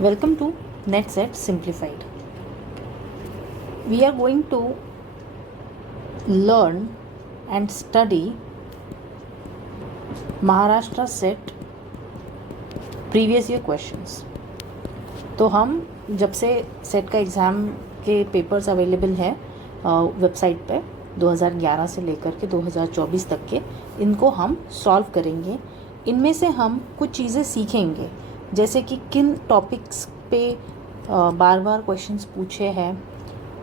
Welcome to NetSet Simplified. We are going to learn and study Maharashtra set previous year questions. तो हम जब से set का exam के पेपर्स अवेलेबल हैं वेबसाइट पे 2011 से लेकर के 2024 तक के, इनको हम सॉल्व करेंगे. इनमें से हम कुछ चीज़ें सीखेंगे, जैसे कि किन टॉपिक्स पे बार बार क्वेश्चंस पूछे हैं.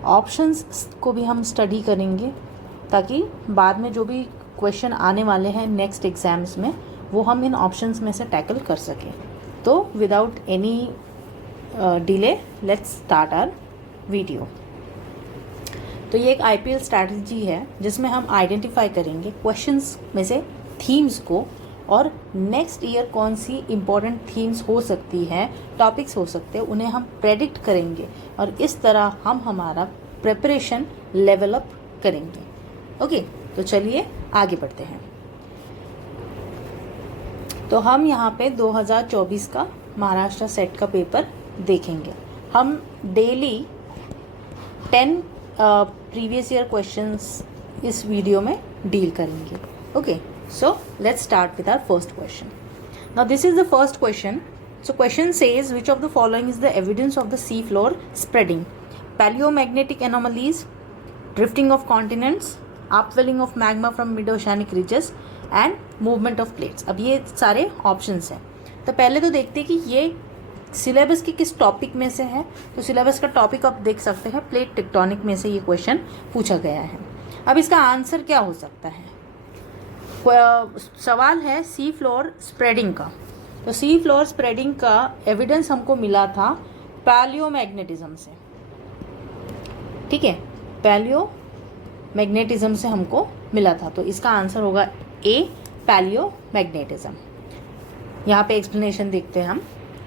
ऑप्शंस को भी हम स्टडी करेंगे ताकि बाद में जो भी क्वेश्चन आने वाले हैं नेक्स्ट एग्ज़ाम्स में वो हम इन ऑप्शंस में से टैकल कर सकें. तो without any delay let's start our video. तो ये एक आईपीएल स्ट्रैटेजी है जिसमें हम आइडेंटिफाई करेंगे क्वेश्चंस में से थीम्स को और नेक्स्ट ईयर कौन सी इम्पॉर्टेंट थीम्स हो सकती हैं, टॉपिक्स हो सकते हैं, उन्हें हम प्रेडिक्ट करेंगे और इस तरह हम हमारा प्रिपरेशन लेवल अप करेंगे. ओके, तो चलिए आगे बढ़ते हैं. तो हम यहाँ पे 2024 का महाराष्ट्र सेट का पेपर देखेंगे. हम डेली 10 प्रीवियस ईयर क्वेश्चंस इस वीडियो में डील करेंगे. Okay, so let's start with our first question. Now this is the first question. So question says, which of the following is the evidence of the sea floor spreading? Paleomagnetic anomalies, drifting of continents, upwelling of magma from mid-oceanic ridges and movement of plates. अब ये सारे options हैं. तो पहले तो देखते हैं कि ये सिलेबस के किस टॉपिक में से है. तो सिलेबस का टॉपिक आप देख सकते हैं, प्लेट टेक्टोनिक में से ये क्वेश्चन पूछा गया है. अब इसका आंसर क्या हो सकता है? सवाल है सी फ्लोर स्प्रेडिंग का. तो सी फ्लोर स्प्रेडिंग का एविडेंस हमको मिला था पैलियोमैग्नेटिज्म से. ठीक है, पैलियोमैग्नेटिज्म से हमको मिला था. तो इसका आंसर होगा ए, पैलियोमैग्नेटिज्म. यहाँ पे एक्सप्लेनेशन देखते हैं हम.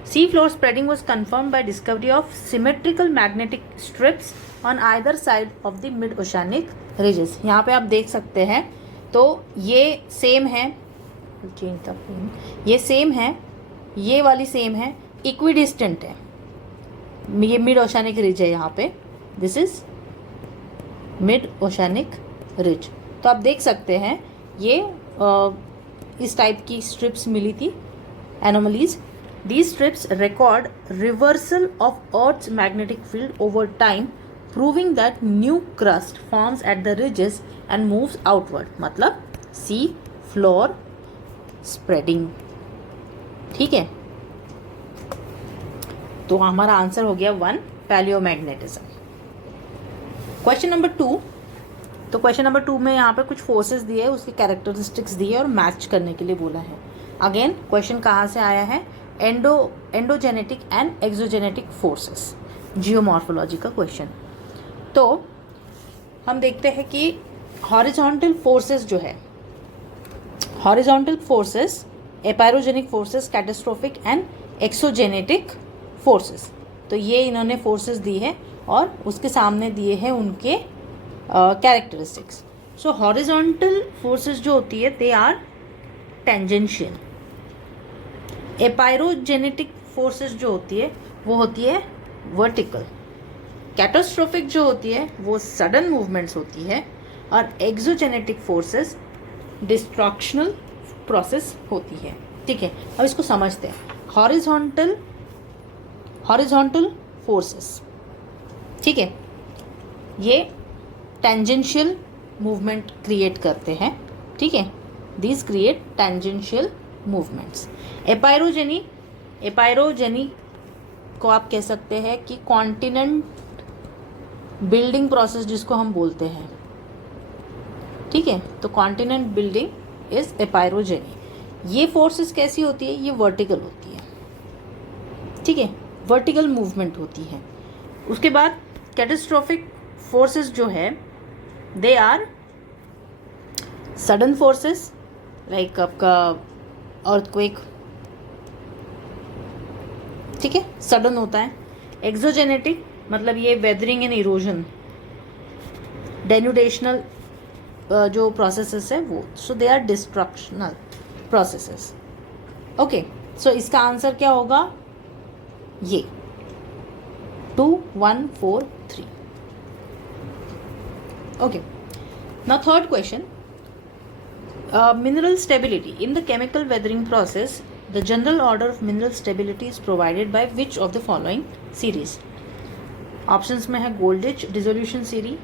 Sea floor spreading was confirmed by discovery of symmetrical magnetic strips on either side of the mid oceanic ridges. यहाँ पे आप देख सकते हैं. तो ये सेम है, ये सेम है, ये वाली सेम है, इक्विडिस्टेंट है. ये मिड ओशियानिक रिज है यहाँ पे. This is mid oceanic ridge. तो आप देख सकते हैं ये इस टाइप की स्ट्रिप्स मिली थी, anomalies. These strips record reversal of earth's magnetic field over time, proving that new crust forms at the ridges and moves outward. मतलब sea floor spreading. ठीक है, तो हमारा आंसर हो गया 1, पैलियोमैग्नेटिज्म. Question number 2. तो क्वेश्चन नंबर 2 में यहाँ पे कुछ फोर्सेस दिए है, उसके कैरेक्टरिस्टिक्स दिए और मैच करने के लिए बोला है. अगेन क्वेश्चन कहाँ से आया है? Endogenetic and exogenetic forces, geomorphology का क्वेश्चन. तो हम देखते हैं कि हॉरिजॉन्टल फोर्सेस जो है, horizontal forces, epeirogenic forces, catastrophic and exogenetic forces. तो ये इन्होंने फोर्सेस दी है और उसके सामने दिए हैं उनके कैरेक्टरिस्टिक्स. सो हॉरिजॉन्टल फोर्सेस जो होती है दे आर टेंजेंशियल. एपायरोजेनेटिक फोर्सेस जो होती है वो होती है वर्टिकल. कैटास्ट्रोफिक जो होती है वो सडन मूवमेंट्स होती है और एक्सोजेनेटिक फोर्सेस डिस्ट्रक्शनल प्रोसेस होती है. ठीक है, अब इसको समझते हैं. हॉरिजॉन्टल फोर्सेस, ठीक है, ये टेंजेंशियल मूवमेंट क्रिएट करते हैं. ठीक है, दिस क्रिएट टेंजेंशियल मूवमेंट्स. एपायरोजेनी को आप कह सकते हैं कि कॉन्टिनेंट बिल्डिंग प्रोसेस जिसको हम बोलते हैं. ठीक है, तो कॉन्टिनेंट बिल्डिंग इज एपायरोजेनी. ये फोर्सेस कैसी होती है? ये वर्टिकल होती है. ठीक है, वर्टिकल मूवमेंट होती है. उसके बाद कैटास्ट्रोफिक फोर्सेस जो है they are sudden forces, like आपका अर्थक्वेक. ठीक है, सडन होता है. एक्सोजेनेटिक मतलब ये वेदरिंग एंड इरोजन, डेन्यूडेशनल जो प्रोसेसेस है वो. So they are destructional processes. Okay, so इसका आंसर क्या होगा? ये 2 1 4 3. Okay. Now third question. Mineral stability. In the chemical weathering process, the general order of mineral stability is provided by which of the following series? Options में है Goldrich dissolution series,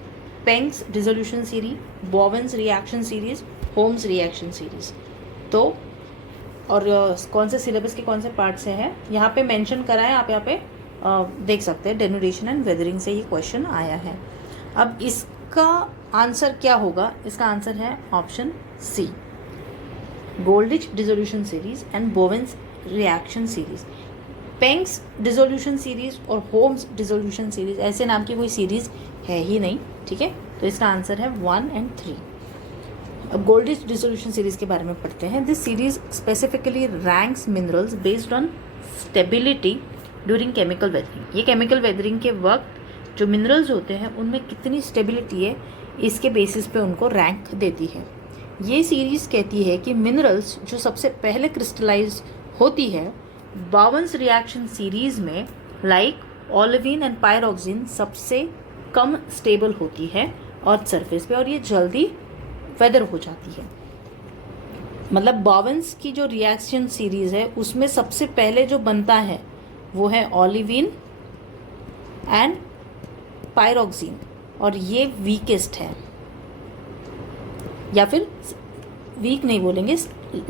Penck's dissolution series, Bowen's reaction series, Holmes reaction series. तो और कौन से syllabus के कौन से part से है यहाँ पे मेंशन करा है, आप यहाँ पे देख सकते हैं. डेनोडेशन एंड वेदरिंग से ये क्वेश्चन आया है. अब इसका आंसर क्या होगा? इसका आंसर है option C, Goldich dissolution series and Bowen's reaction series. Penck's dissolution series और होम्स डिसोल्यूशन सीरीज ऐसे नाम की कोई सीरीज है ही नहीं. ठीक है, तो इसका आंसर है 1 and 3. अब गोल्डिच डिसोल्यूशन सीरीज के बारे में पढ़ते हैं. This series specifically ranks minerals based on stability during chemical weathering. ये केमिकल वेदरिंग के वक्त जो मिनरल्स होते हैं उनमें कितनी स्टेबिलिटी है इसके बेसिस पे उनको रैंक देती है. ये सीरीज कहती है कि मिनरल्स जो सबसे पहले क्रिस्टलाइज होती है बोवेंस रिएक्शन सीरीज में, लाइक ओलिविन एंड पायरोक्सिन, सबसे कम स्टेबल होती है अर्थ सरफेस पे और ये जल्दी वेदर हो जाती है. मतलब बोवेंस की जो रिएक्शन सीरीज है उसमें सबसे पहले जो बनता है वो है ओलिविन एंड पायरोक्सिन और ये वीकेस्ट है, या फिर वीक नहीं बोलेंगे,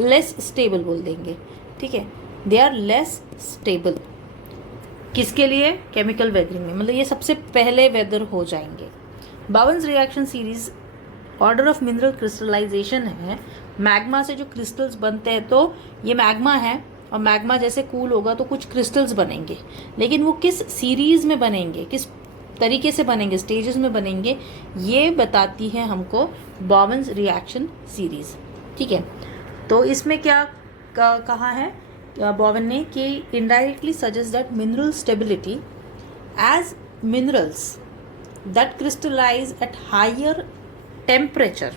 लेस स्टेबल बोल देंगे. ठीक है, दे आर लेस स्टेबल. किसके लिए? केमिकल वेदरिंग में. मतलब ये सबसे पहले वेदर हो जाएंगे. Bowen's reaction series order of mineral crystallization है. मैग्मा से जो क्रिस्टल्स बनते हैं तो ये मैग्मा है और मैग्मा जैसे कूल होगा तो कुछ क्रिस्टल्स बनेंगे, लेकिन वो किस सीरीज में बनेंगे, किस तरीके से बनेंगे, स्टेजेस में बनेंगे, ये बताती है हमको बोवेंस रिएक्शन सीरीज. ठीक है, तो इसमें क्या कहा है बोवेन ने कि indirectly suggest that mineral stability as minerals that crystallize at higher temperature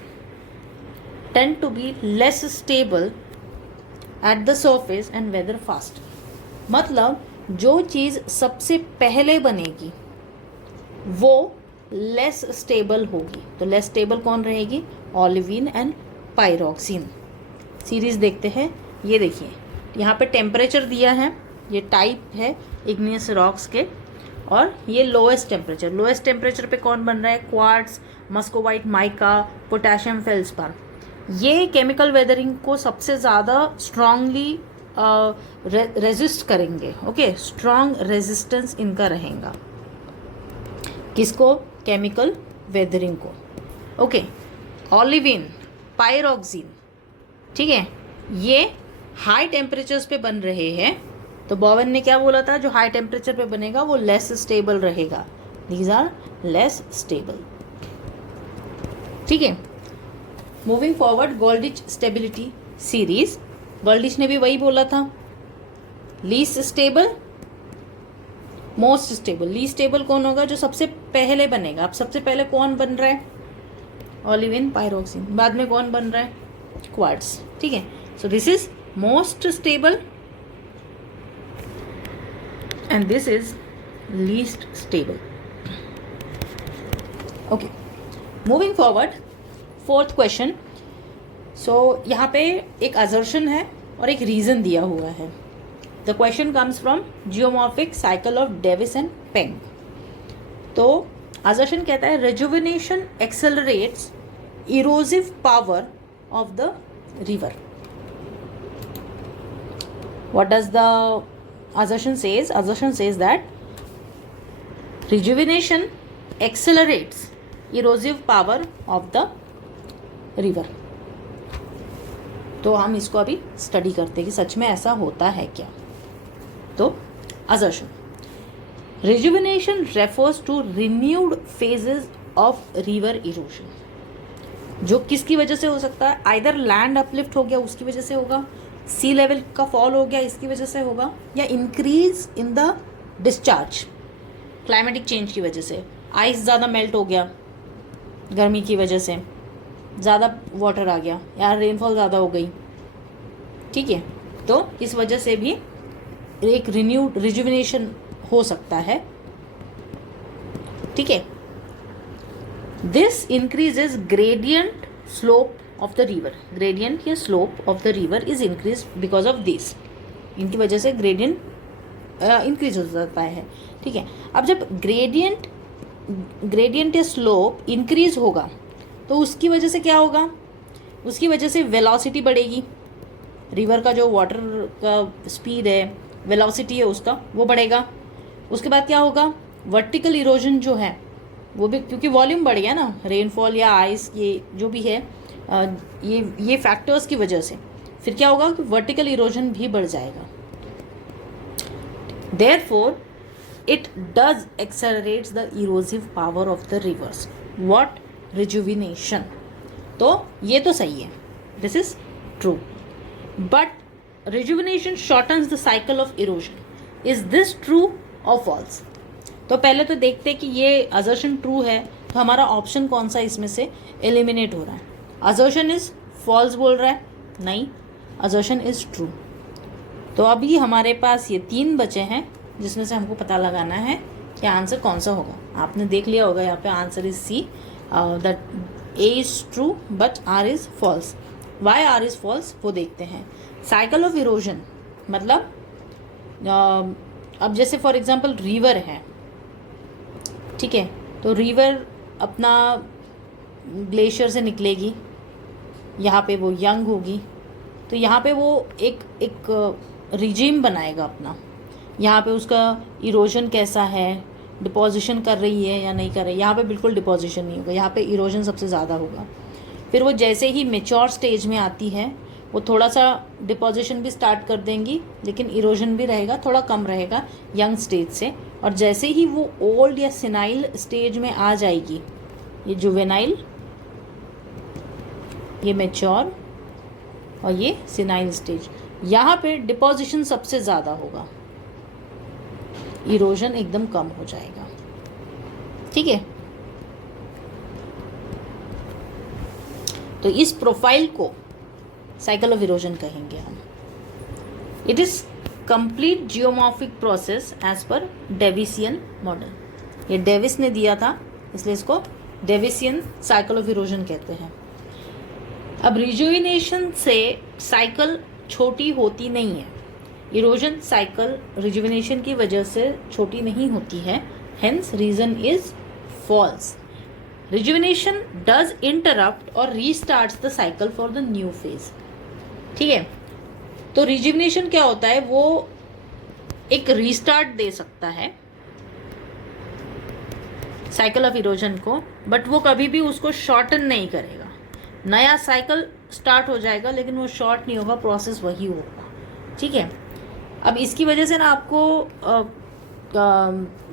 tend to be less stable at the surface and weather fast. मतलब जो चीज़ सबसे पहले बनेगी वो लेस स्टेबल होगी. तो लेस स्टेबल कौन रहेगी? Olivine and pyroxene. सीरीज देखते हैं. ये देखिए यहाँ पे टेम्परेचर दिया है, ये टाइप है इग्नियस रॉक्स के, और ये लोएस्ट टेम्परेचर. लोएस्ट टेम्परेचर पे कौन बन रहा है? Quartz, muscovite mica, potassium feldspar. ये केमिकल वेदरिंग को सबसे ज़्यादा स्ट्रांगली रेजिस्ट करेंगे. ओके, स्ट्रांग रेजिस्टेंस इनका रहेगा. किसको? केमिकल वेदरिंग को. Okay, olivine, pyroxene. ठीक है, ये हाई टेम्परेचर्स पे बन रहे हैं. तो बोवेन ने क्या बोला था? जो हाई टेम्परेचर पे बनेगा वो लेस स्टेबल रहेगा. These are less stable. ठीक है, moving forward, Goldich stability series. Goldich ने भी वही बोला था, least stable, most stable. Least stable कौन होगा? जो सबसे पहले बनेगा. अब सबसे पहले कौन बन रहा है? Olivine, pyroxene. बाद में कौन बन रहा है? क्वार्ट्ज. ठीक है, so this is most stable and this is least stable. Okay, moving forward, fourth question. सो यहाँ पे एक असर्शन है और एक रीजन दिया हुआ है. The question comes from geomorphic cycle of Davis and Penck. तो असर्शन कहता है rejuvenation accelerates erosive power of the river. What does the assertion says? Assertion says that rejuvenation accelerates erosive power of the river. तो हम इसको अभी study करते हैं कि सच में ऐसा होता है क्या. तो assertion, rejuvenation refers to renewed phases of river erosion. जो किसकी वजह से हो सकता है? आइदर लैंड अपलिफ्ट हो गया उसकी वजह से होगा, सी लेवल का फॉल हो गया इसकी वजह से होगा, या increase in the discharge climatic change की वजह से. आइस ज़्यादा मेल्ट हो गया गर्मी की वजह से, ज़्यादा वाटर आ गया, या रेनफॉल ज़्यादा हो गई. ठीक है, तो इस वजह से भी एक रिन्यूड रिजुविनेशन हो सकता है, ठीक है। This increases gradient slope of the river, gradient या slope of the river is increase because of this, इनकी वजह से ग्रेडियंट इंक्रीज हो जाता है, ठीक है। अब जब ग्रेडियंट या स्लोप इंक्रीज होगा तो उसकी वजह से क्या होगा, उसकी वजह से वेलोसिटी बढ़ेगी, रिवर का जो वाटर का स्पीड है, वेलोसिटी है उसका, वो बढ़ेगा। उसके बाद क्या होगा, वर्टिकल इरोजन जो है वो भी, क्योंकि वॉल्यूम बढ़ गया ना, रेनफॉल या आइस, ये जो भी है ये फैक्टर्स की वजह से फिर क्या होगा कि वर्टिकल इरोजन भी बढ़ जाएगा। Therefore it does accelerates the erosive power of the rivers. What? Rejuvenation. तो ये तो सही है, this is true, but rejuvenation shortens the cycle of erosion. Is this true और फॉल्स? तो पहले तो देखते हैं कि ये असर्शन ट्रू है, तो हमारा ऑप्शन कौन सा इसमें से एलिमिनेट हो रहा है। असर्शन इज फॉल्स बोल रहा है, नहीं, असर्शन इज ट्रू। तो अभी हमारे पास ये 3 बचे हैं जिसमें से हमको पता लगाना है कि आंसर कौन सा होगा। आपने देख लिया होगा यहाँ पे answer is C, that A is true but R is false. Why R is false वो देखते हैं। साइकिल ऑफ इरोजन मतलब अब जैसे फॉर एग्जांपल रिवर है, ठीक है, तो रिवर अपना ग्लेशियर से निकलेगी, यहाँ पे वो यंग होगी, तो यहाँ पे वो एक रिजीम बनाएगा अपना, यहाँ पे उसका इरोजन कैसा है, डिपोजिशन कर रही है या नहीं कर रही। यहाँ पे बिल्कुल डिपोजिशन नहीं होगा, यहाँ पे इरोजन सबसे ज़्यादा होगा। फिर वो जैसे ही मेच्योर स्टेज में आती है वो थोड़ा सा डिपोजिशन भी स्टार्ट कर देंगी, लेकिन इरोजन भी रहेगा, थोड़ा कम रहेगा यंग स्टेज से। और जैसे ही वो ओल्ड या सिनाइल स्टेज में आ जाएगी, ये जुवेनाइल, ये मेच्योर और ये सिनाइल स्टेज, यहाँ पे डिपोजिशन सबसे ज़्यादा होगा, इरोजन एकदम कम हो जाएगा, ठीक है। तो इस प्रोफाइल को साइकिल ऑफ इरोजन कहेंगे हम। It is complete geomorphic process as per Davisian model. ये डेविस ने दिया था, इसलिए इसको डेविसियन साइकिल ऑफ इरोजन कहते हैं। अब रिजुविनेशन से साइकिल छोटी होती नहीं है, इरोजन साइकिल रिजुविनेशन की वजह से छोटी नहीं होती है, hence reason is false. Rejuvenation does interrupt और restarts the cycle for the new phase, ठीक है। तो रिजुविनेशन क्या होता है, वो एक रीस्टार्ट दे सकता है साइकिल ऑफ इरोजन को, बट वो कभी भी उसको शॉर्टन नहीं करेगा। नया साइकिल स्टार्ट हो जाएगा लेकिन वो शॉर्ट नहीं होगा, प्रोसेस वही होगा, ठीक है। अब इसकी वजह से ना आपको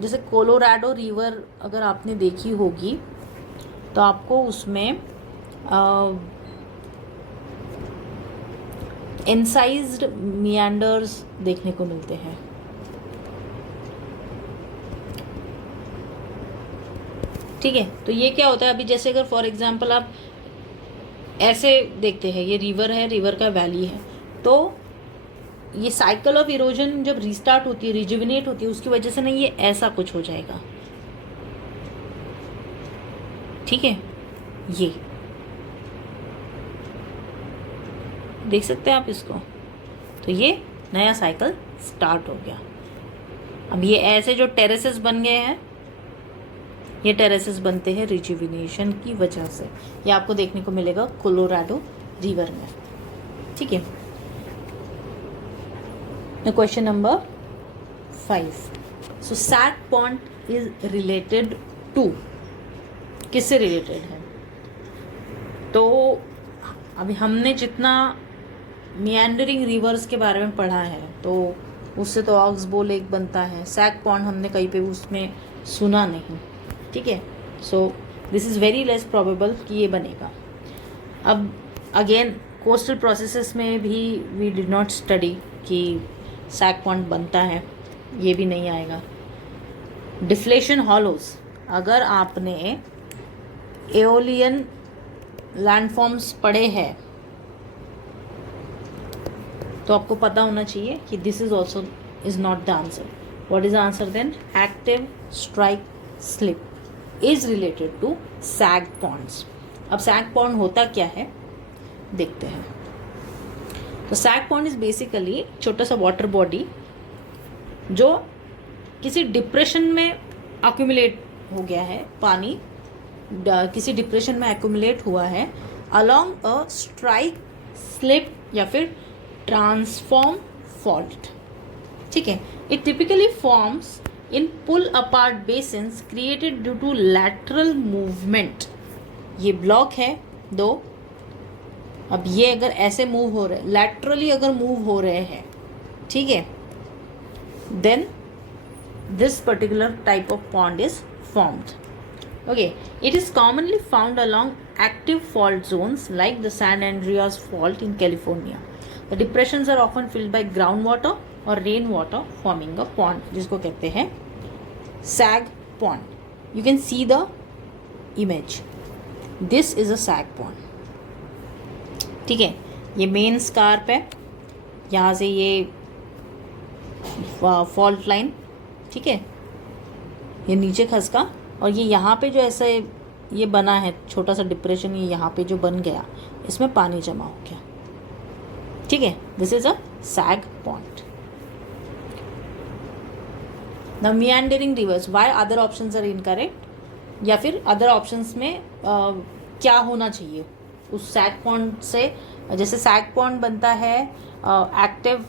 जैसे कोलोराडो रिवर अगर आपने देखी होगी तो आपको उसमें इंसाइज्ड मियांडर्स देखने को मिलते हैं, ठीक है। तो ये क्या होता है, अभी जैसे अगर फॉर एग्जांपल आप ऐसे देखते हैं, ये रिवर है, रिवर का वैली है, तो ये साइकिल ऑफ इरोजन जब रिस्टार्ट होती है, रिजुविनेट होती है, उसकी वजह से ना ये ऐसा कुछ हो जाएगा, ठीक है। ये देख सकते हैं आप इसको, तो ये नया साइकिल स्टार्ट हो गया। अब ये ऐसे जो टेरेसेस बन गए हैं, ये टेरेसेस बनते हैं रिजुविनेशन की वजह से। ये आपको देखने को मिलेगा कोलोराडो रिवर में, ठीक है। Question number 5। So sag pond is related to, किससे रिलेटेड है? तो अभी हमने जितना मियांडरिंग रिवर्स के बारे में पढ़ा है तो उससे तो ऑक्सबो लेक बनता है, सैग पॉन्ड हमने कहीं पे उसमें सुना नहीं, ठीक है। So this is very less probable कि ये बनेगा। अब अगेन कोस्टल प्रोसेसेस में भी वी डिड नॉट स्टडी कि सैग पॉन्ड बनता है, ये भी नहीं आएगा। डिफ्लेशन हॉलोज, अगर आपने एओलियन लैंडफॉर्म्स पढ़े हैं तो आपको पता होना चाहिए कि this is also is not the answer. What is the answer then? Active strike slip is related to sag ponds. अब sag pond होता क्या है देखते हैं. तो sag pond is basically छोटा सा वाटर बॉडी जो किसी डिप्रेशन में अक्यूमुलेट हो गया है, पानी किसी डिप्रेशन में एक्यूमुलेट हुआ है अलोंग अ स्ट्राइक स्लिप या फिर ट्रांसफॉर्म फॉल्ट. ठीक है. It typically forms in pull apart basins created due to lateral movement. ये ब्लॉक है दो. अब ये अगर ऐसे मूव हो रहे, लैटरली अगर मूव हो रहे हैं, ठीक है, then this particular type of pond is formed. Okay, it is commonly found along active fault zones like the San Andreas Fault in California. The depressions are often filled by groundwater or rainwater forming a pond, जिसको कहते हैं sag pond. You can see the image. This is a sag pond. ठीक है. ये main scarf है, यहाँ से ये फॉल्ट लाइन, ठीक है, ये नीचे खसका और ये यहाँ पे जो ऐसे ये बना है छोटा सा डिप्रेशन, ये यहाँ पे जो बन गया इसमें पानी जमा हो गया. ठीक है. This is a sag pond. The meandering rivers. Why other options are incorrect, या फिर अदर ऑप्शंस में क्या होना चाहिए उस सैग पॉन्ड से. जैसे सैग पॉन्ड बनता है एक्टिव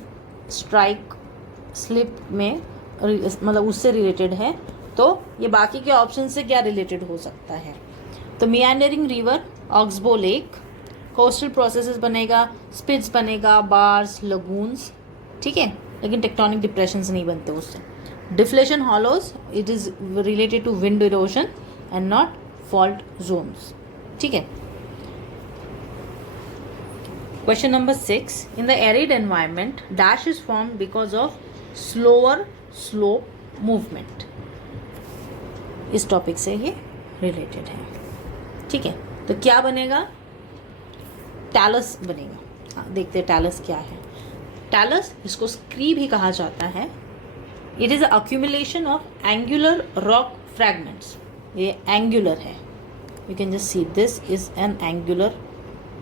स्ट्राइक स्लिप में, मतलब उससे रिलेटेड है, तो ये बाकी के ऑप्शन से क्या रिलेटेड हो सकता है. तो meandering river, oxbow lake, coastal processes बनेगा, स्पिट्स बनेगा, बार्स, लगून्स. ठीक है. लेकिन टेक्टोनिक डिप्रेशंस नहीं बनते उससे. Deflation hollows, it is related to wind erosion and not fault zones. ठीक है. Question number 6. In the arid environment, dash is formed because of slower slope movement. इस टॉपिक से ये रिलेटेड है. ठीक है. तो क्या बनेगा? टैलस बनेगा. हाँ, देखते हैं टैलस क्या है. टैलस, इसको स्क्री भी कहा जाता है. It is accumulation of angular rock fragments. ये एंगुलर है. You can just see this is an angular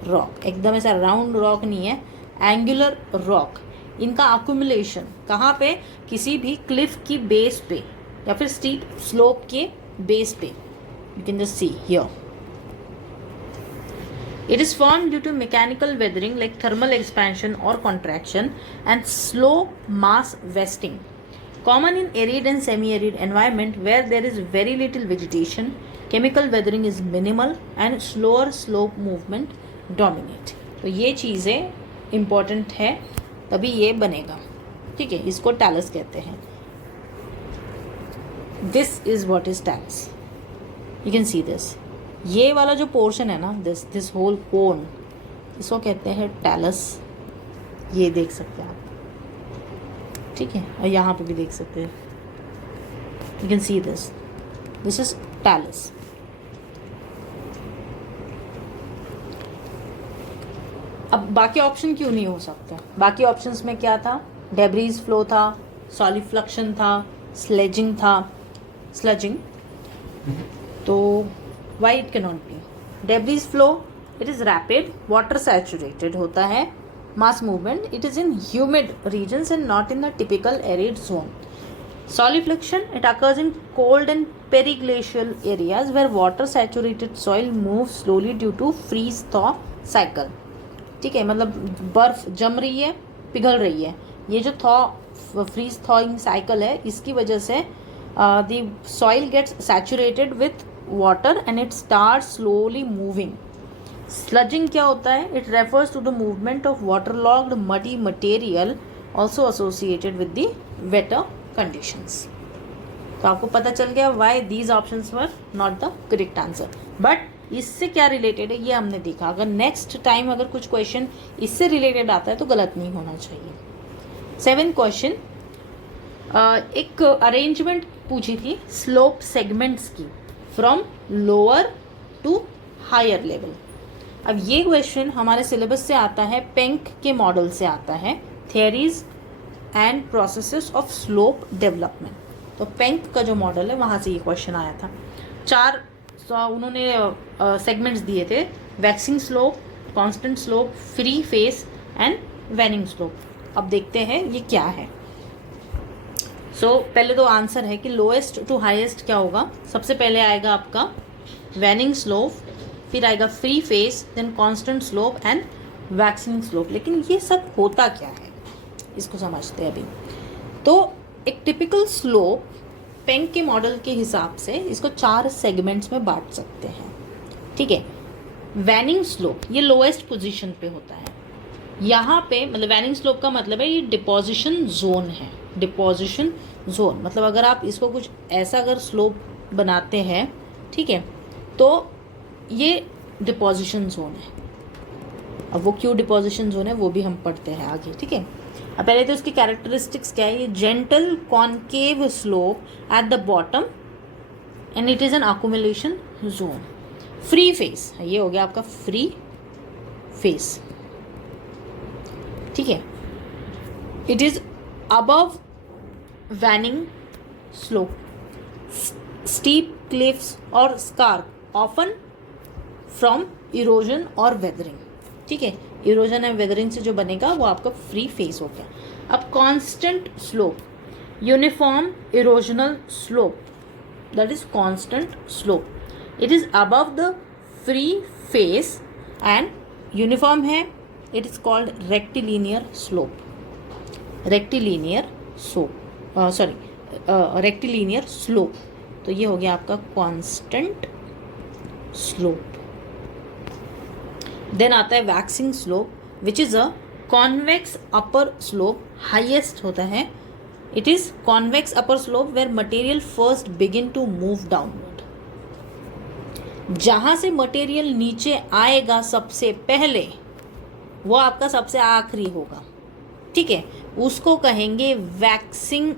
rock. एकदम ऐसा राउंड रॉक नहीं है, एंगुलर रॉक. इनका अक्यूमुलेशन कहाँ पे? किसी भी क्लिफ की बेस पे या फिर स्टीप स्लोप के बेस पे. You can just see here. It is form due to mechanical weathering like thermal expansion और contraction and slow mass wasting. Common in arid and semi arid environment where there is very little vegetation. Chemical weathering is minimal and slower slope movement dominate. तो ये चीज़ें important है, तभी ये बनेगा. ठीक है. इसको टैलस कहते हैं. This is what is talus. You can see this. ये वाला जो पोर्शन है ना, दिस होल कोन, इसको कहते हैं टैलस. ये देख सकते हैं आप. ठीक है. और यहाँ पे भी देख सकते हैं. You can see this. This is talus. अब बाकी ऑप्शन क्यों नहीं हो सकते? बाकी ऑप्शंस में क्या था? डेब्रीज फ्लो था, सॉलिफ्लक्शन था, स्लेजिंग था. स्लजिंग. तो why it can not be? Debris flow, it is rapid, water saturated होता है, mass movement, it is in humid regions and not in the typical arid zone. Solifluction, it occurs in cold and periglacial areas where water saturated soil moves slowly due to freeze thaw cycle. ठीक है. मतलब बर्फ जम रही है, पिघल रही है. ये जो फ्रीज थॉइंग साइकिल है, इसकी वजह से the soil gets saturated with water and it start slowly moving. Sludging क्या होता है? It refers to the movement of water logged muddy material also associated with the wetter conditions. तो आपको पता चल गया why these options were not the correct answer. But इससे क्या रिलेटेड है ये हमने देखा. अगर नेक्स्ट टाइम अगर कुछ क्वेश्चन इससे रिलेटेड आता है तो गलत नहीं होना चाहिए. 7th क्वेश्चन, एक अरेंजमेंट पूछी थी स्लोप सेगमेंट्स की from lower to higher level. अब ये क्वेश्चन हमारे सिलेबस से आता है, पेंक के मॉडल से आता है, theories and processes of slope development. तो पेंक का जो मॉडल है वहाँ से ये क्वेश्चन आया था। 4 उन्होंने सेगमेंट्स दिए थे, waxing slope, constant slope, free face and waning slope. अब देखते हैं ये क्या है। पहले तो आंसर है कि लोएस्ट टू हाईएस्ट क्या होगा। सबसे पहले आएगा आपका वैनिंग स्लोप, फिर आएगा free face, then constant slope and waxing slope. लेकिन ये सब होता क्या है, इसको समझते हैं अभी। तो एक टिपिकल स्लोप पेंक के मॉडल के हिसाब से इसको 4 सेगमेंट्स में बांट सकते हैं, ठीक है। वैनिंग स्लोप ये लोएस्ट पोजीशन पे होता है। यहाँ पे मतलब वैनिंग स्लोप का मतलब है ये डिपोजिशन जोन है। डिपोजिशन जोन मतलब अगर आप इसको कुछ ऐसा अगर स्लोप बनाते हैं, ठीक है, तो ये डिपोजिशन जोन है। अब वो क्यों डिपोजिशन जोन है वो भी हम पढ़ते हैं आगे, ठीक है। अब पहले तो इसकी कैरेक्टरिस्टिक्स क्या है। ये gentle concave slope at the bottom and it is an accumulation zone. Free face ये हो गया आपका फ्री फेस, ठीक है। It is above waning slope, steep cliffs और स्कार्प ऑफन फ्रॉम इरोजन और वेदरिंग, ठीक है। इरोजन एंड वेदरिंग से जो बनेगा वो आपका फ्री फेस हो गया। अब constant slope, uniform erosional slope, that is constant slope. It is above the free face and uniform है। It is called rectilinear slope. Rectilinear rectilinear slope. तो ये हो गया आपका कांस्टेंट स्लोप। देन आता है waxing slope which is a convex upper slope, highest होता है। It is convex upper slope where material first begin to move downward. जहां से मटेरियल नीचे आएगा सबसे पहले वो आपका सबसे आखिरी होगा, ठीक है। उसको कहेंगे वैक्सिंग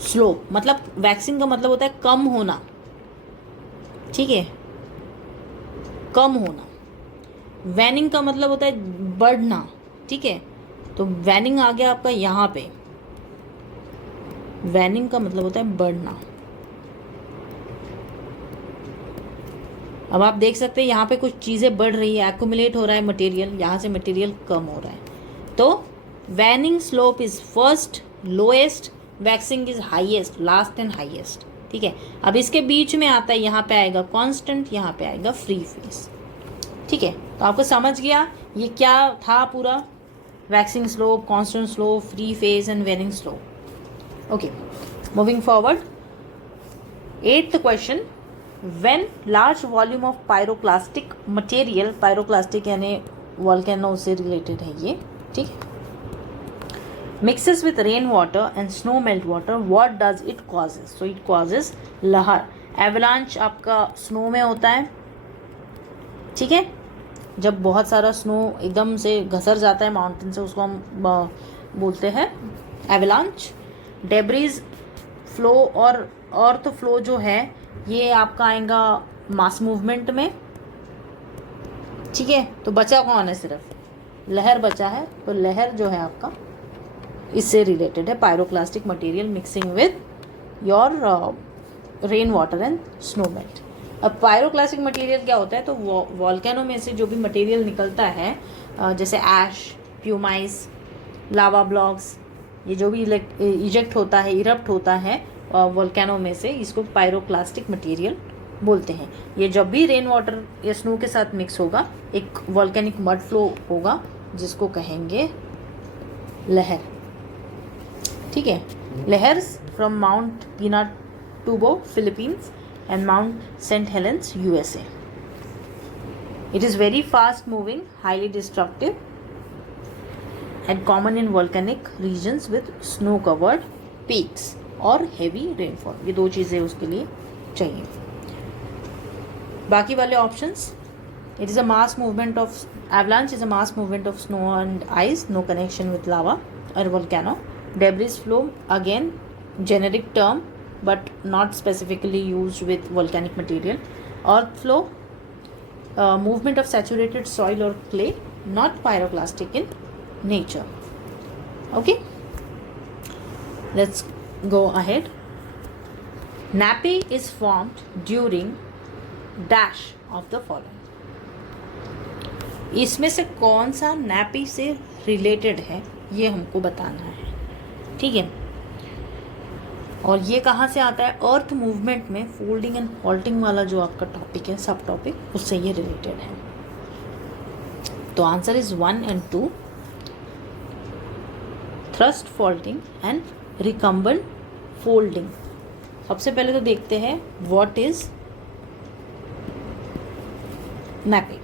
स्लोप। मतलब वैक्सिंग का मतलब होता है कम होना, ठीक है, कम होना। वैनिंग का मतलब होता है बढ़ना, ठीक है। तो वैनिंग आ गया आपका यहाँ पे। वैनिंग का मतलब होता है बढ़ना। अब आप देख सकते हैं यहाँ पे कुछ चीज़ें बढ़ रही है, एक्यूमुलेट हो रहा है मटेरियल, यहाँ से मटेरियल कम हो रहा है। तो waning slope is first, lowest, waxing is highest, last and highest, ठीक है। अब इसके बीच में आता है, यहाँ पे आएगा कांस्टेंट, यहाँ पे आएगा फ्री फेस, ठीक है। तो आपको समझ गया ये क्या था पूरा, waxing slope, constant slope, free face and waning slope. Okay, moving forward. 8th question, when large volume of pyroclastic material, pyroclastic यानी वॉल्केनो से रिलेटेड है ये, ठीक है, mixes with rain water and snow melt water, what does it causes? So it causes लहर। Avalanche आपका snow में होता है, ठीक है। जब बहुत सारा स्नो एकदम से घसर जाता है माउंटेन से, उसको हम बोलते हैं एवलांच। डेब्रीज फ्लो और अर्थ फ्लो जो है ये आपका आएगा मास मूवमेंट में, ठीक है। तो बचा कौन है, सिर्फ लहर बचा है। तो लहर जो है आपका इससे रिलेटेड है, pyroclastic material mixing with your rain water and snow melt. अब पायरोक्लास्टिक मटेरियल क्या होता है, तो वॉल्केनो में से जो भी मटेरियल निकलता है, जैसे ऐश, प्यूमाइस, लावा ब्लॉक्स, ये जो भी इजेक्ट होता है, इरप्ट होता है वॉल्केनो में से, इसको पायरोक्लास्टिक मटेरियल बोलते हैं। ये जब भी रेन वाटर या स्नो के साथ मिक्स होगा, एक वॉल्केनिक मड फ्लो होगा जिसको कहेंगे लहर, ठीक है। Lahars from mount Pinatubo Philippines and Mount St. Helens, USA. It is very fast moving, highly destructive and common in volcanic regions with snow covered peaks और heavy rainfall. ये 2 चीज़ें उसके लिए चाहिए। बाकी वाले options, it is a mass movement of avalanche is a mass movement of snow and ice, no connection with lava or volcano. Debris flow, again generic term but not specifically used with volcanic material. Earth flow, movement of saturated soil or clay, not pyroclastic in nature. Okay, let's go ahead. Nappe is formed during dash of the following. इसमें से कौन सा nappe से related है ये हमको बताना है, ठीक है। और ये कहाँ से आता है? अर्थ मूवमेंट में फोल्डिंग एंड फॉल्टिंग वाला जो आपका टॉपिक है, सब टॉपिक, उससे ये रिलेटेड है। तो answer is 1 and 2, thrust faulting and recumbent folding. सबसे पहले तो देखते हैं व्हाट इज nappe।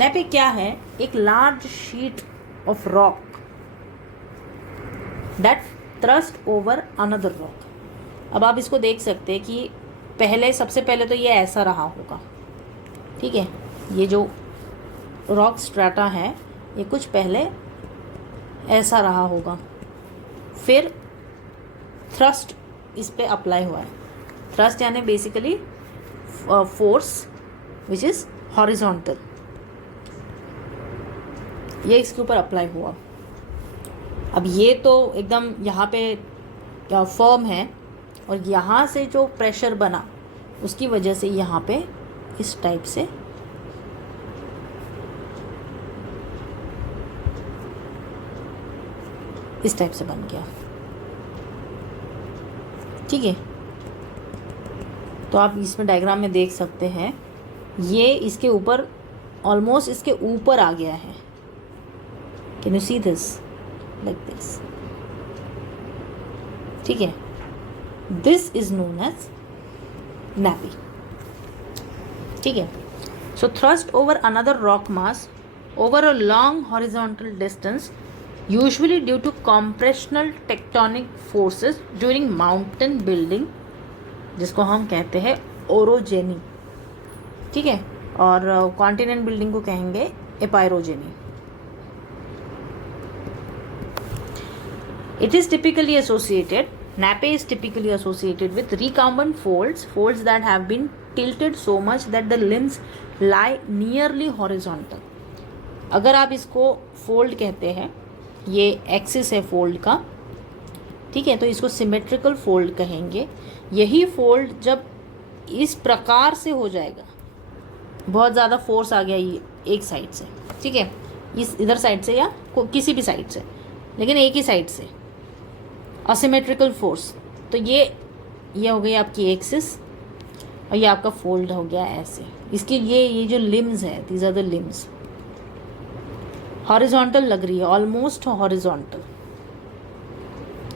nappe क्या है? एक large sheet of rock that thrust over another rock. अब आप इसको देख सकते हैं कि सबसे पहले तो ये ऐसा रहा होगा, ठीक है। ये जो रॉक स्ट्रेटा है ये कुछ पहले ऐसा रहा होगा, फिर थ्रस्ट इस पे अप्लाई हुआ है। थ्रस्ट यानी basically force which is horizontal, ये इसके ऊपर अप्लाई हुआ। अब ये तो एकदम यहाँ पे फर्म है और यहाँ से जो प्रेशर बना उसकी वजह से यहाँ पे इस टाइप से बन गया, ठीक है। तो आप इसमें डायग्राम में देख सकते हैं ये इसके ऊपर ऑलमोस्ट इसके ऊपर आ गया है। Can you see this like this, ठीक है। This is known as nappe, ठीक है। So thrust over another rock mass over a long horizontal distance usually due to compressional tectonic forces during mountain building, जिसको हम कहते हैं orogeny, ठीक है। और कॉन्टिनेंट बिल्डिंग को कहेंगे एपायरोजेनी। It is typically associated, nappe is typically associated with recumbent folds that have been tilted so much that the limbs lie nearly horizontal। अगर आप इसको फोल्ड कहते हैं, ये एक्सिस है फोल्ड का, ठीक है, तो इसको सिमेट्रिकल फोल्ड कहेंगे। यही फोल्ड जब इस प्रकार से हो जाएगा, बहुत ज़्यादा फोर्स आ गया ये एक साइड से, ठीक है, इधर साइड से या किसी भी साइड से, लेकिन एक ही साइड से असिमेट्रिकल फोर्स, तो ये हो गई आपकी एक्सिस और ये आपका फोल्ड हो गया ऐसे। इसकी ये जो लिम्स है, these are the limbs, horizontal लग रही है, ऑलमोस्ट हॉरिजॉन्टल,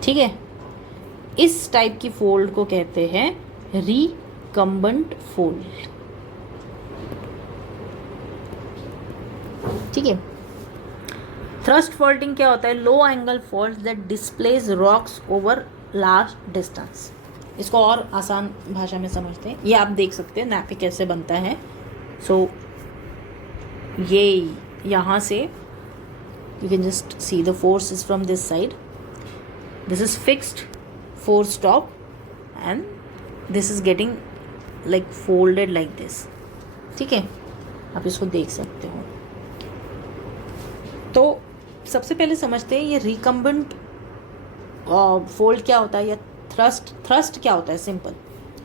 ठीक है। इस टाइप की फोल्ड को कहते हैं रिकम्बेंट फोल्ड, ठीक है। थ्रस्ट फॉल्टिंग क्या होता है? Low angle fault that displace rocks over large distance. इसको और आसान भाषा में समझते हैं, ये आप देख सकते हैं nappe कैसे बनता है। सो ये यहाँ से you can just see the force is from this side, this is fixed force top and this is getting like folded like this, ठीक है। आप इसको देख सकते हो। तो सबसे पहले समझते हैं ये रिकम्बेंट फोल्ड क्या होता है या थ्रस्ट क्या होता है। सिंपल,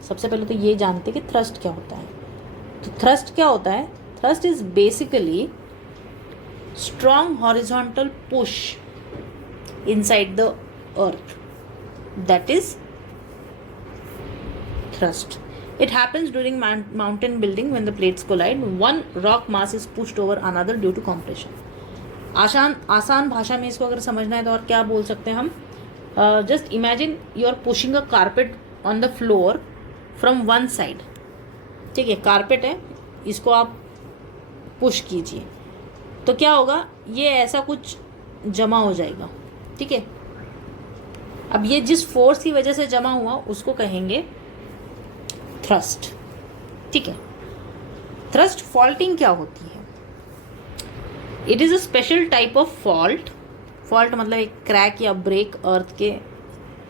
सबसे पहले तो ये जानते हैं कि थ्रस्ट क्या होता है। तो थ्रस्ट क्या होता है? Thrust is basically strong horizontal push inside the earth, that is thrust. It happens during mountain building when the plates collide. One rock mass is pushed over another due to compression. आसान भाषा में इसको अगर समझना है तो और क्या बोल सकते हैं हम? Just imagine you are pushing a carpet on the floor from one side, ठीक है। कारपेट है, इसको आप पुश कीजिए तो क्या होगा? ये ऐसा कुछ जमा हो जाएगा, ठीक है। अब ये जिस फोर्स की वजह से जमा हुआ उसको कहेंगे थ्रस्ट, ठीक है। थ्रस्ट फॉल्टिंग क्या होती है? It is a special type of fault मतलब एक क्रैक या ब्रेक अर्थ के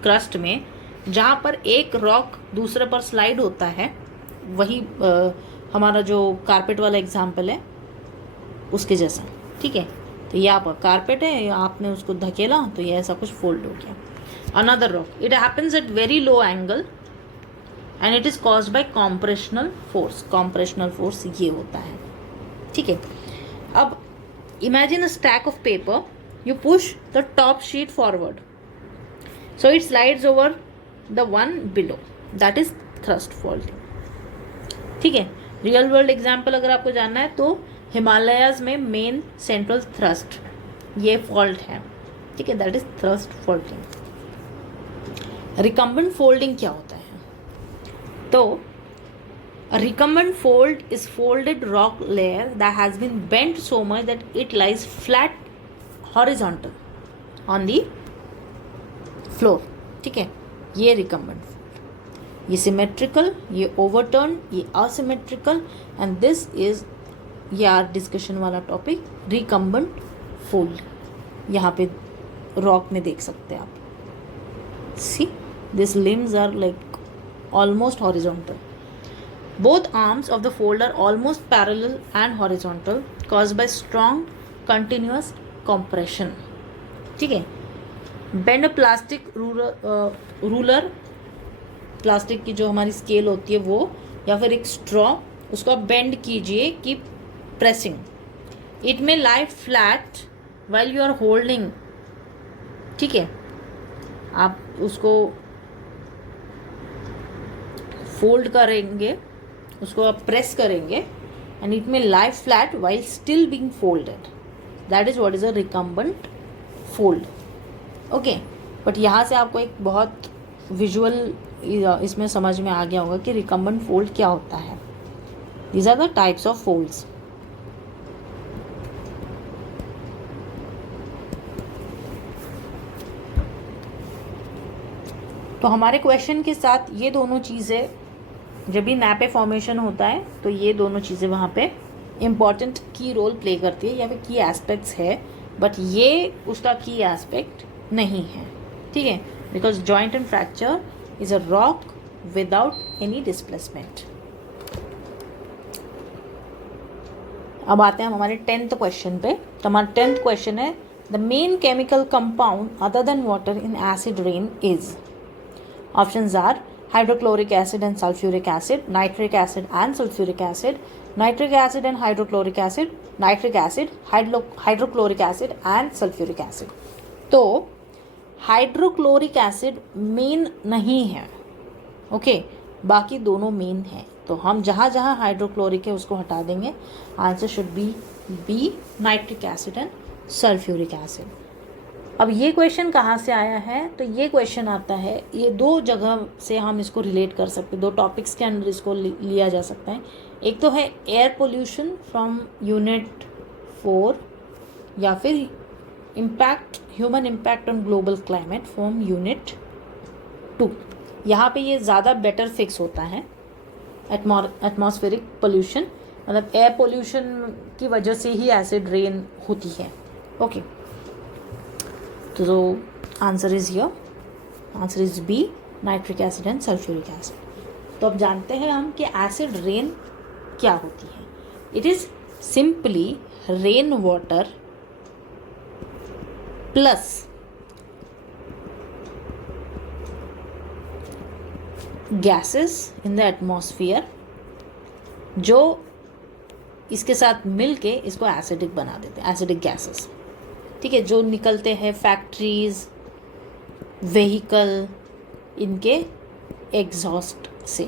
क्रस्ट में, जहाँ पर एक रॉक दूसरे पर स्लाइड होता है। वही हमारा जो कारपेट वाला एग्जाम्पल है उसके जैसा, ठीक है। तो ये आपका कारपेट है, आपने उसको धकेला तो ये ऐसा कुछ फोल्ड हो गया. Another rock, it happens at very low angle and it is caused by compressional force. Compressional force ये होता है. ठीक है. अब imagine a stack of paper, you push the top sheet forward, so it slides over the one below, that is thrust faulting. ठीक है. Real world example अगर आपको जानना है तो हिमालयाज में मेन सेंट्रल थ्रस्ट ये फॉल्ट है. ठीक है, that is thrust faulting. Recumbent folding क्या होता है? तो a recumbent fold is folded rock layer that has been bent so much that it lies flat horizontal on the floor. ठीक है, ये रिकम्बेंट फोल्ड. ये सिमेट्रिकल, ये ओवरटर्न, ये असिमेट्रिकल, एंड दिस इज यार डिस्कशन वाला टॉपिक रिकम्बेंट फोल्ड. यहाँ पे रॉक में देख सकते हैं आप. See this limbs are like almost horizontal. Both arms of the fold are almost parallel and horizontal, caused by strong continuous compression. ठीक है. Bend a plastic ruler, plastic की जो हमारी स्केल होती है वो, या फिर एक स्ट्रॉ, उसको आप बेंड कीजिए कि pressing. It may lie flat while you are holding. ठीक है, आप उसको फोल्ड करेंगे, उसको आप प्रेस करेंगे, and it may lie flat while still being folded. That is what is a recumbent fold. Okay, but यहाँ से आपको एक बहुत विजुअल इसमें समझ में आ गया होगा कि रिकम्बेंट फोल्ड क्या होता है. These are the types of folds. तो हमारे क्वेश्चन के साथ ये दोनों चीज़ें, जब भी नैपे फॉर्मेशन होता है तो ये दोनों चीज़ें वहाँ पे इम्पॉर्टेंट की रोल प्ले करती है या फिर की एस्पेक्ट्स है, बट ये उसका की एस्पेक्ट नहीं है. ठीक है, because joint and fracture is a rock without any displacement. अब आते हैं हम हमारे 10th क्वेश्चन पे. तो हमारा 10th क्वेश्चन है, the main chemical compound other than water in acid rain is. Options are hydrochloric acid and sulfuric acid, nitric acid and sulfuric acid, nitric acid and hydrochloric acid, nitric acid, hydrochloric acid and sulfuric acid. तो hydrochloric acid main नहीं है. Okay, बाकी दोनों main है. तो हम जहाँ जहाँ हाइड्रोक्लोरिक है उसको हटा देंगे. Answer should be nitric acid and sulphuric acid. अब ये क्वेश्चन कहाँ से आया है? तो ये क्वेश्चन आता है, ये दो जगह से हम इसको रिलेट कर सकते हैं, दो टॉपिक्स के अंदर इसको लिया जा सकता है. एक तो है एयर पोल्यूशन फ्रॉम यूनिट 4, या फिर human impact on global climate from unit 2. यहाँ पे ये ज़्यादा बेटर फिक्स होता है. एटमॉस्फेरिक पोल्यूशन मतलब एयर पोल्यूशन की वजह से ही एसिड रेन होती है. ओके, तो answer is here, answer is B nitric acid and sulphuric acid. तो अब जानते हैं हम कि एसिड रेन क्या होती है. It is simply rain water plus gases in the atmosphere जो इसके साथ मिलके इसको एसिडिक बना देते हैं, एसिडिक गैसेस. ठीक है, जो निकलते हैं फैक्ट्रीज, व्हीकल, इनके एग्जॉस्ट से.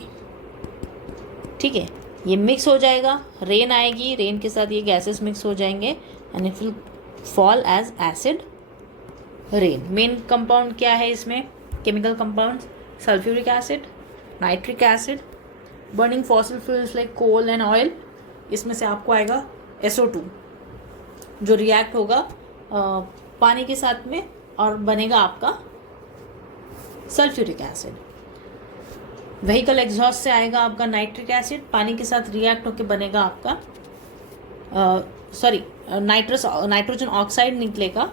ठीक है, ये मिक्स हो जाएगा, रेन आएगी, रेन के साथ ये गैसेस मिक्स हो जाएंगे and it will fall as acid rain. Main compound क्या है इसमें? Chemical compound sulphuric acid, nitric acid, burning fossil fuels like coal and oil. इसमें से आपको आएगा SO2 जो रिएक्ट होगा पानी के साथ में और बनेगा आपका सल्फ्यूरिक एसिड. व्हीकल एग्जॉस्ट से आएगा आपका नाइट्रिक एसिड, पानी के साथ रिएक्ट होकर बनेगा आपका नाइट्रोजन ऑक्साइड निकलेगा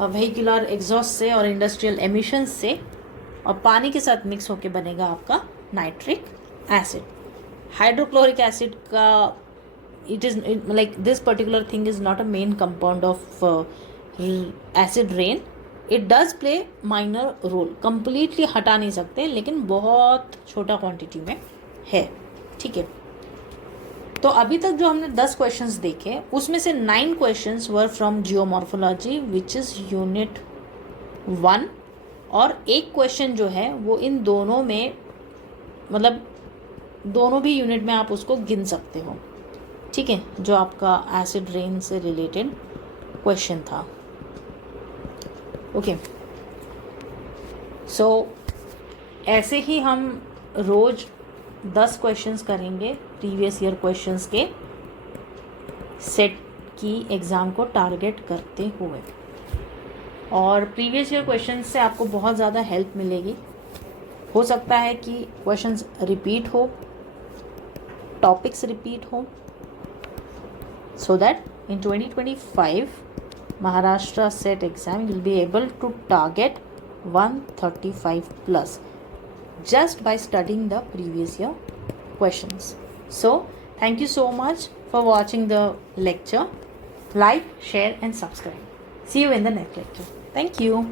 व्हीकुलर एग्जॉस्ट से और इंडस्ट्रियल एमिशंस से, और पानी के साथ मिक्स होकर बनेगा आपका नाइट्रिक एसिड. हाइड्रोक्लोरिक एसिड का it is like this particular thing is not a main compound of acid rain. It does play minor role, completely हटा नहीं सकते, लेकिन बहुत छोटा क्वांटिटी में है, ठीक है। तो अभी तक जो हमने 10 क्वेश्चंस देखे उसमें से 9 questions were from geomorphology which is unit 1, और एक क्वेश्चन जो है वो इन दोनों में, मतलब दोनों भी यूनिट में आप उसको गिन सकते हो, ठीक है, जो आपका एसिड रेन से रिलेटेड क्वेश्चन था। ओके, सो ऐसे ही हम रोज़ 10 क्वेश्चंस करेंगे प्रीवियस ईयर क्वेश्चंस के सेट की एग्ज़ाम को टारगेट करते हुए, और प्रीवियस ईयर क्वेश्चंस से आपको बहुत ज़्यादा हेल्प मिलेगी। हो सकता है कि क्वेश्चंस रिपीट हो, टॉपिक्स रिपीट हो, so that in 2025 Maharashtra SET exam you will be able to target 135 plus just by studying the previous year questions. So thank you so much for watching the lecture. Like, share and subscribe. See you in the next lecture. Thank you.